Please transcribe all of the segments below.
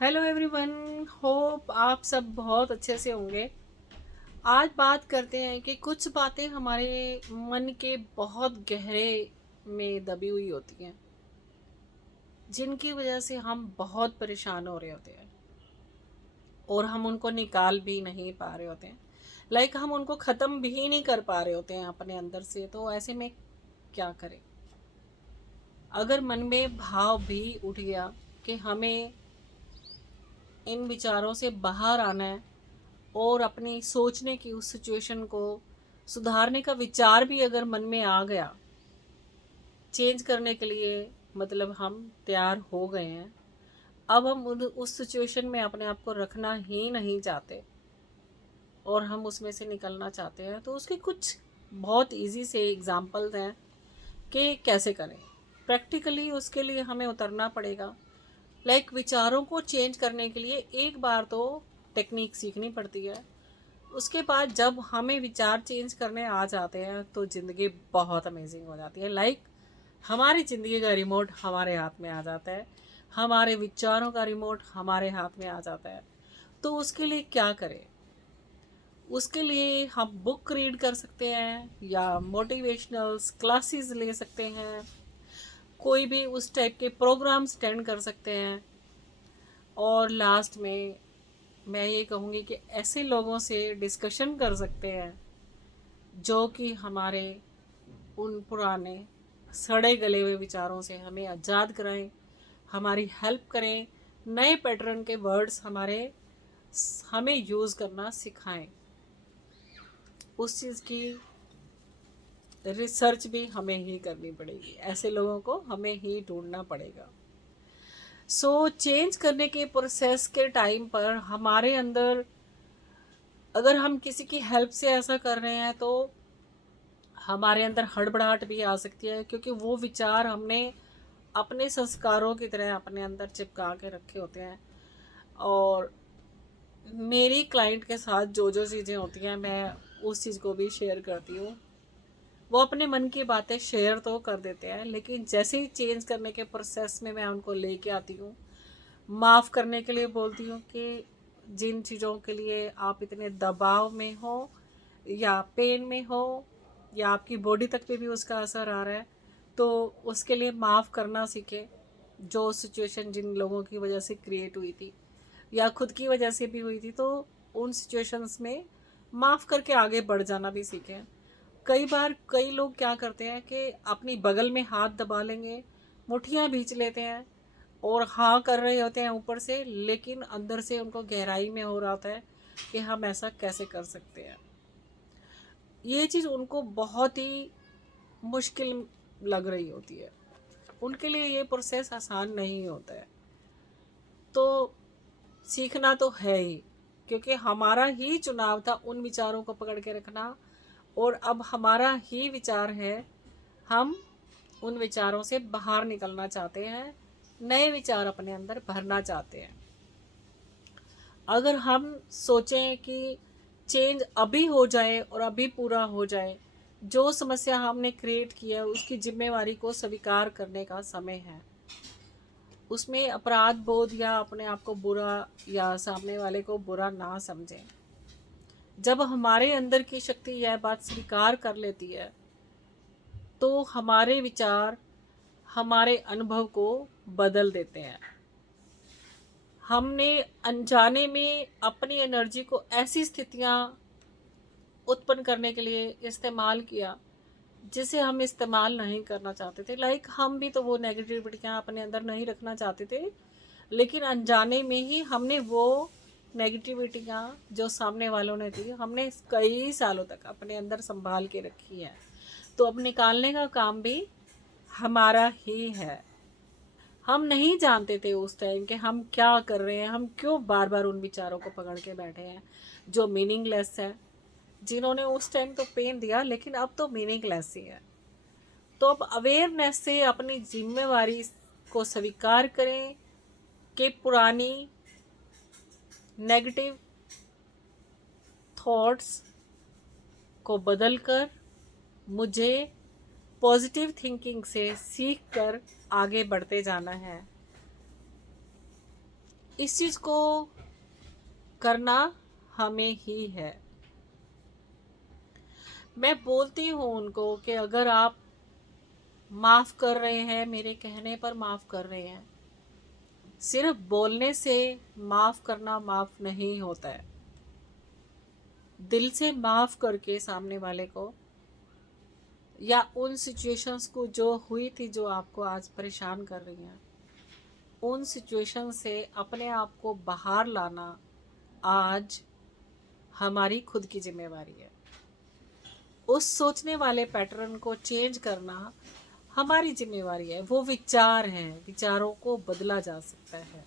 Hello everyone, hope आप सब बहुत अच्छे से होंगे। आज बात करते हैं कि कुछ बातें हमारे मन के बहुत गहरे में दबी हुई होती हैं, जिनकी वजह से हम बहुत परेशान हो रहे होते हैं और हम उनको निकाल भी नहीं पा रहे होते हैं। हम उनको ख़त्म भी नहीं कर पा रहे होते हैं अपने अंदर से। तो ऐसे में क्या करें? अगर मन में भाव भी उठ गया कि हमें इन विचारों से बाहर आना है और अपनी सोचने की उस सिचुएशन को सुधारने का विचार भी अगर मन में आ गया, चेंज करने के लिए मतलब हम तैयार हो गए हैं। अब हम उस सिचुएशन में अपने आप को रखना ही नहीं चाहते और हम उसमें से निकलना चाहते हैं, तो उसके कुछ बहुत इजी से एग्जाम्पल्स हैं कि कैसे करें। प्रैक्टिकली उसके लिए हमें उतरना पड़ेगा। विचारों को चेंज करने के लिए एक बार तो टेक्निक सीखनी पड़ती है। उसके बाद जब हमें विचार चेंज करने आ जाते हैं तो ज़िंदगी बहुत अमेजिंग हो जाती है। हमारी ज़िंदगी का रिमोट हमारे हाथ में आ जाता है, हमारे विचारों का रिमोट हमारे हाथ में आ जाता है। तो उसके लिए क्या करें? उसके लिए हम बुक रीड कर सकते हैं या मोटिवेशनल्स क्लासेस ले सकते हैं, कोई भी उस टाइप के प्रोग्राम्स अटेंड कर सकते हैं। और लास्ट में मैं ये कहूँगी कि ऐसे लोगों से डिस्कशन कर सकते हैं जो कि हमारे उन पुराने सड़े गले हुए विचारों से हमें आज़ाद कराएं, हमारी हेल्प करें, नए पैटर्न के वर्ड्स हमें यूज़ करना सिखाएं। उस चीज़ की रिसर्च भी हमें ही करनी पड़ेगी, ऐसे लोगों को हमें ही ढूंढना पड़ेगा। चेंज करने के प्रोसेस के टाइम पर हमारे अंदर अगर हम किसी की हेल्प से ऐसा कर रहे हैं तो हमारे अंदर हड़बड़ाहट भी आ सकती है, क्योंकि वो विचार हमने अपने संस्कारों की तरह अपने अंदर चिपका के रखे होते हैं। और मेरी क्लाइंट के साथ जो जो चीज़ें होती हैं मैं उस चीज़ को भी शेयर करती हूँ। वो अपने मन की बातें शेयर तो कर देते हैं, लेकिन जैसे ही चेंज करने के प्रोसेस में मैं उनको लेके आती हूँ, माफ़ करने के लिए बोलती हूँ कि जिन चीज़ों के लिए आप इतने दबाव में हो या पेन में हो या आपकी बॉडी तक पे भी उसका असर आ रहा है, तो उसके लिए माफ़ करना सीखें। जो सिचुएशन जिन लोगों की वजह से क्रिएट हुई थी या खुद की वजह से भी हुई थी, तो उन सिचुएशंस में माफ़ करके आगे बढ़ जाना भी सीखें। कई बार कई लोग क्या करते हैं कि अपनी बगल में हाथ दबा लेंगे, मुट्ठियाँ भींच लेते हैं और हाँ कर रहे होते हैं ऊपर से, लेकिन अंदर से उनको गहराई में हो रहा होता है कि हम ऐसा कैसे कर सकते हैं। ये चीज़ उनको बहुत ही मुश्किल लग रही होती है, उनके लिए ये प्रोसेस आसान नहीं होता है। तो सीखना तो है ही, क्योंकि हमारा ही चुनाव था उन विचारों को पकड़ के रखना, और अब हमारा ही विचार है। हम उन विचारों से बाहर निकलना चाहते हैं, नए विचार अपने अंदर भरना चाहते हैं। अगर हम सोचें कि चेंज अभी हो जाए और अभी पूरा हो जाए, जो समस्या हमने क्रिएट की है उसकी जिम्मेवारी को स्वीकार करने का समय है। उसमें अपराध बोध या अपने आप को बुरा या सामने वाले को बुरा ना समझें। जब हमारे अंदर की शक्ति यह बात स्वीकार कर लेती है तो हमारे विचार हमारे अनुभव को बदल देते हैं। हमने अनजाने में अपनी एनर्जी को ऐसी स्थितियां उत्पन्न करने के लिए इस्तेमाल किया जिसे हम इस्तेमाल नहीं करना चाहते थे। हम भी तो वो नेगेटिविटियां अपने अंदर नहीं रखना चाहते थे, लेकिन अनजाने में ही हमने वो नेगेटिविटियां जो सामने वालों ने दी, हमने कई सालों तक अपने अंदर संभाल के रखी है। तो अब निकालने का काम भी हमारा ही है। हम नहीं जानते थे उस टाइम कि हम क्या कर रहे हैं, हम क्यों बार बार उन विचारों को पकड़ के बैठे हैं जो मीनिंगलेस है, जिन्होंने उस टाइम तो पेन दिया लेकिन अब तो मीनिंगलेस ही है। तो अब अवेयरनेस से अपनी जिम्मेवारी को स्वीकार करें कि पुरानी नेगेटिव थॉट्स को बदलकर मुझे पॉजिटिव थिंकिंग से सीख कर आगे बढ़ते जाना है। इस चीज़ को करना हमें ही है। मैं बोलती हूँ उनको कि अगर आप माफ़ कर रहे हैं, मेरे कहने पर माफ़ कर रहे हैं, सिर्फ बोलने से माफ़ करना माफ़ नहीं होता है। दिल से माफ़ करके सामने वाले को, या उन सिचुएशंस को जो हुई थी जो आपको आज परेशान कर रही हैं, उन सिचुएशन से अपने आप को बाहर लाना आज हमारी खुद की जिम्मेवारी है। उस सोचने वाले पैटर्न को चेंज करना हमारी जिम्मेवारी है। वो विचार हैं, विचारों को बदला जा सकता है।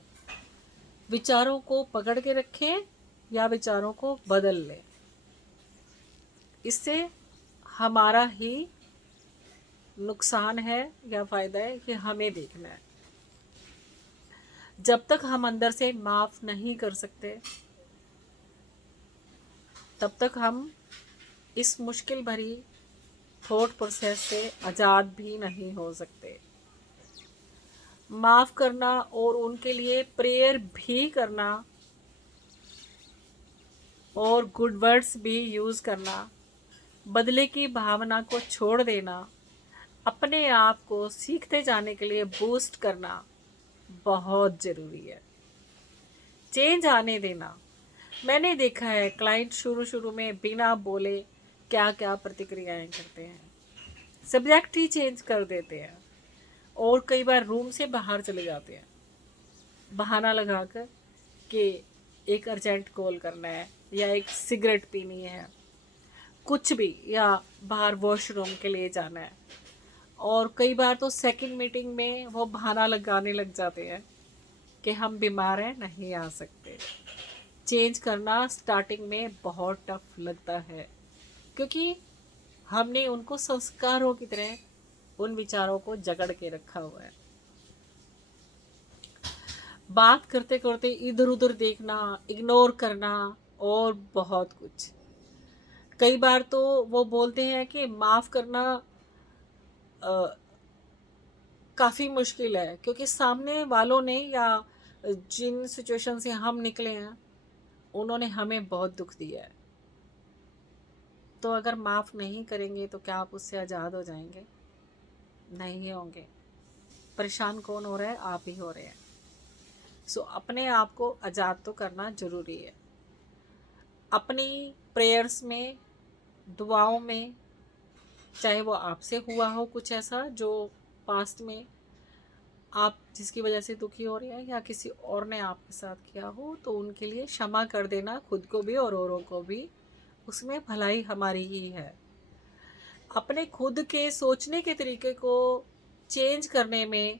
विचारों को पकड़ के रखें या विचारों को बदल लें, इससे हमारा ही नुकसान है या फ़ायदा है कि हमें देखना है। जब तक हम अंदर से माफ़ नहीं कर सकते, तब तक हम इस मुश्किल भरी थॉट प्रोसेस से आज़ाद भी नहीं हो सकते। माफ़ करना और उनके लिए प्रेयर भी करना और गुड वर्ड्स भी यूज़ करना, बदले की भावना को छोड़ देना, अपने आप को सीखते जाने के लिए बूस्ट करना बहुत ज़रूरी है। चेंज आने देना। मैंने देखा है क्लाइंट शुरू शुरू में बिना बोले क्या क्या प्रतिक्रियाएं करते हैं, सब्जेक्ट ही चेंज कर देते हैं और कई बार रूम से बाहर चले जाते हैं बहाना लगाकर कि एक अर्जेंट कॉल करना है या एक सिगरेट पीनी है, कुछ भी, या बाहर वॉशरूम के लिए जाना है। और कई बार तो सेकंड मीटिंग में वो बहाना लगाने लग जाते हैं कि हम बीमार हैं, नहीं आ सकते। चेंज करना स्टार्टिंग में बहुत टफ लगता है, क्योंकि हमने उनको संस्कारों की तरह उन विचारों को जकड़ के रखा हुआ है। बात करते करते इधर उधर देखना, इग्नोर करना और बहुत कुछ। कई बार तो वो बोलते हैं कि माफ़ करना काफ़ी मुश्किल है, क्योंकि सामने वालों ने या जिन सिचुएशन से हम निकले हैं उन्होंने हमें बहुत दुख दिया है। तो अगर माफ़ नहीं करेंगे तो क्या आप उससे आज़ाद हो जाएंगे? नहीं होंगे। परेशान कौन हो रहा है? आप ही हो रहे हैं। सो अपने आप को आज़ाद तो करना ज़रूरी है। अपनी प्रेयर्स में, दुआओं में, चाहे वो आपसे हुआ हो कुछ ऐसा जो पास्ट में आप जिसकी वजह से दुखी हो रहे हैं, या किसी और ने आपके साथ किया हो, तो उनके लिए क्षमा कर देना, खुद को भी और औरों को भी। उसमें भलाई हमारी ही है। अपने खुद के सोचने के तरीके को चेंज करने में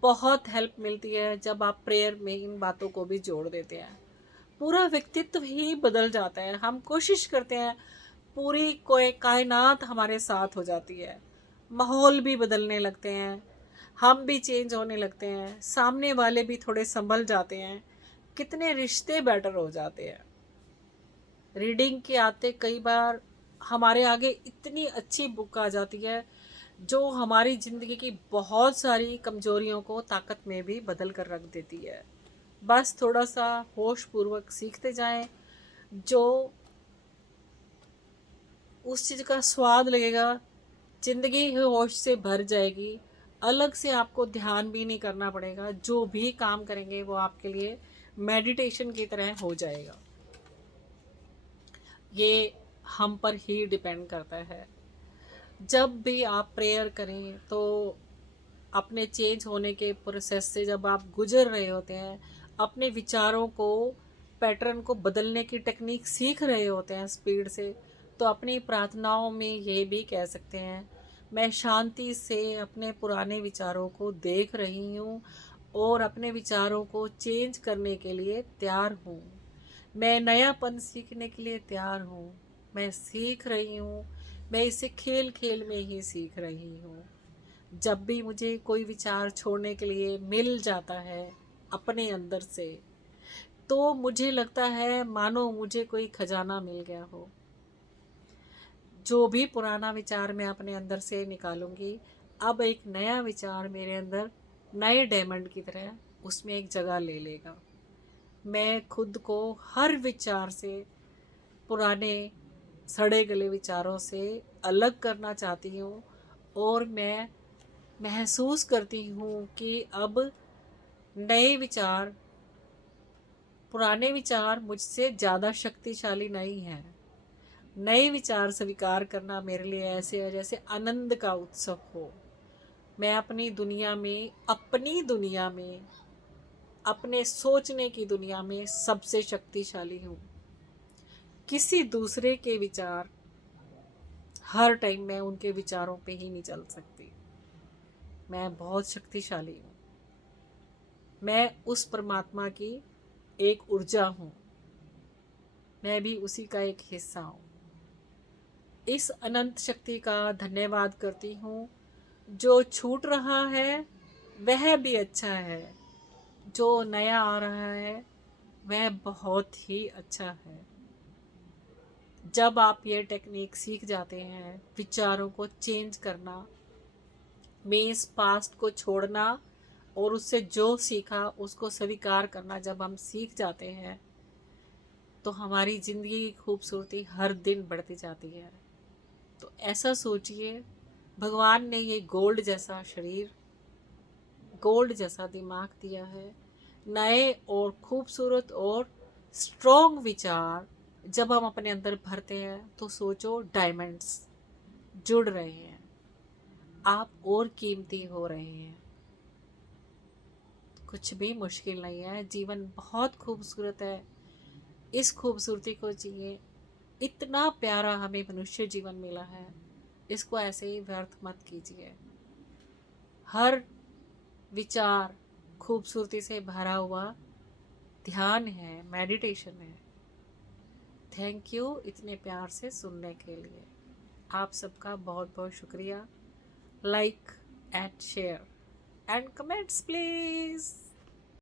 बहुत हेल्प मिलती है जब आप प्रेयर में इन बातों को भी जोड़ देते हैं। पूरा व्यक्तित्व ही बदल जाता है। हम कोशिश करते हैं, पूरी कोई कायनात हमारे साथ हो जाती है, माहौल भी बदलने लगते हैं, हम भी चेंज होने लगते हैं, सामने वाले भी थोड़े संभल जाते हैं, कितने रिश्ते बेटर हो जाते हैं। रीडिंग के आते कई बार हमारे आगे इतनी अच्छी बुक आ जाती है जो हमारी ज़िंदगी की बहुत सारी कमजोरियों को ताकत में भी बदल कर रख देती है। बस थोड़ा सा होश पूर्वक सीखते जाएं, जो उस चीज़ का स्वाद लगेगा, ज़िंदगी ही होश से भर जाएगी। अलग से आपको ध्यान भी नहीं करना पड़ेगा, जो भी काम करेंगे वो आपके लिए मेडिटेशन की तरह हो जाएगा। ये हम पर ही डिपेंड करता है। जब भी आप प्रेयर करें तो अपने चेंज होने के प्रोसेस से जब आप गुजर रहे होते हैं, अपने विचारों को, पैटर्न को बदलने की टेक्निक सीख रहे होते हैं स्पीड से, तो अपनी प्रार्थनाओं में ये भी कह सकते हैं, मैं शांति से अपने पुराने विचारों को देख रही हूँ और अपने विचारों को चेंज करने के लिए तैयार हूँ। मैं नयापन सीखने के लिए तैयार हूँ। मैं सीख रही हूँ, मैं इसे खेल खेल में ही सीख रही हूँ। जब भी मुझे कोई विचार छोड़ने के लिए मिल जाता है अपने अंदर से, तो मुझे लगता है मानो मुझे कोई खजाना मिल गया हो। जो भी पुराना विचार मैं अपने अंदर से निकालूंगी, अब एक नया विचार मेरे अंदर नए डायमंड की तरह उसमें एक जगह ले लेगा। मैं खुद को हर विचार से, पुराने सड़े गले विचारों से अलग करना चाहती हूँ। और मैं महसूस करती हूँ कि अब नए विचार, पुराने विचार मुझसे ज़्यादा शक्तिशाली नहीं हैं। नए विचार स्वीकार करना मेरे लिए ऐसे है जैसे आनंद का उत्सव हो। मैं अपनी दुनिया में, अपने सोचने की दुनिया में सबसे शक्तिशाली हूँ। किसी दूसरे के विचार, हर टाइम मैं उनके विचारों पे ही नहीं चल सकती। मैं बहुत शक्तिशाली हूँ। मैं उस परमात्मा की एक ऊर्जा हूँ। मैं भी उसी का एक हिस्सा हूँ। इस अनंत शक्ति का धन्यवाद करती हूँ। जो छूट रहा है वह भी अच्छा है, जो नया आ रहा है वह बहुत ही अच्छा है। जब आप ये टेक्निक सीख जाते हैं, विचारों को चेंज करना, मेस पास्ट को छोड़ना और उससे जो सीखा उसको स्वीकार करना, जब हम सीख जाते हैं तो हमारी ज़िंदगी की खूबसूरती हर दिन बढ़ती जाती है। तो ऐसा सोचिए, भगवान ने ये गोल्ड जैसा शरीर, गोल्ड जैसा दिमाग दिया है। नए और खूबसूरत और स्ट्रॉन्ग विचार जब हम अपने अंदर भरते हैं तो सोचो डायमंड्स जुड़ रहे हैं, आप और कीमती हो रहे हैं। कुछ भी मुश्किल नहीं है, जीवन बहुत खूबसूरत है। इस खूबसूरती को जिए। इतना प्यारा हमें मनुष्य जीवन मिला है, इसको ऐसे ही व्यर्थ मत कीजिए। हर विचार खूबसूरती से भरा हुआ ध्यान है, मेडिटेशन है। थैंक यू इतने प्यार से सुनने के लिए। आप सबका बहुत बहुत शुक्रिया। Like and share and comments please.